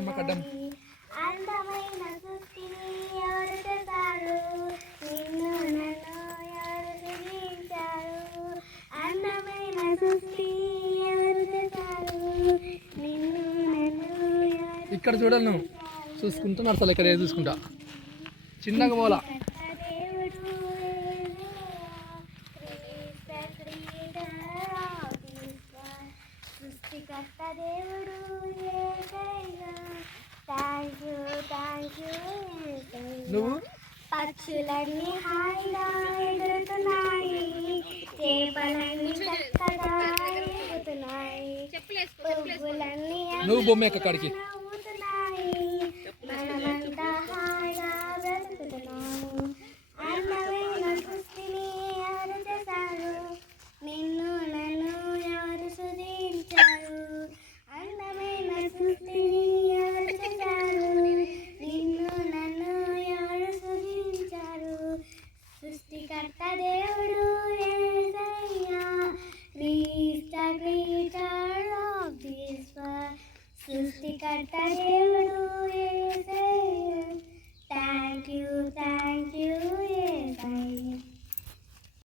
అమ్మ కడ్డం. అందమైన సృష్టిని ఎవరు చేశారు? నిన్ను నన్ను ఎవరు సృజించారు? అందమైన సృష్టి ఎవరు చేశారు? నిన్ను నన్ను ఎవరు ఇక్కడ చూడాలి నువ్వు చూసుకుంటా నడచాలి. ఇక్కడ ఏది చూసుకుంటా చిన్నగా పోలా. సృష్టికర్త దేవుడు యేసయ్యా, థ్యాంక్ యూ నువ్వు పక్షులన్నీ హాయిగా ఎగురుతున్నాయి, చేపలన్నీ చక్కగా ఎగురుతున్నాయి, పువ్వులన్నీ నువ్వు బొమ్మ ఎక్కడికి నవ్వుతున్నాయి, మనమంతా హాయిగా బ్రతుకుతున్నాము. అందమైన సృష్టిని ఎవరు చేశారు? నిన్ను నన్ను ఎవరు సృజించారు? అందమైన సృష్టిని ఎవరు చేశారు? నిన్ను నన్ను ఎవరు సృజించారు? సృష్టికర్త దేవుడు యేసయ్యా, క్రీస్టర్ ఆఫ్ దిస్ వరల్డ్. సృష్టికర్త దేవుడు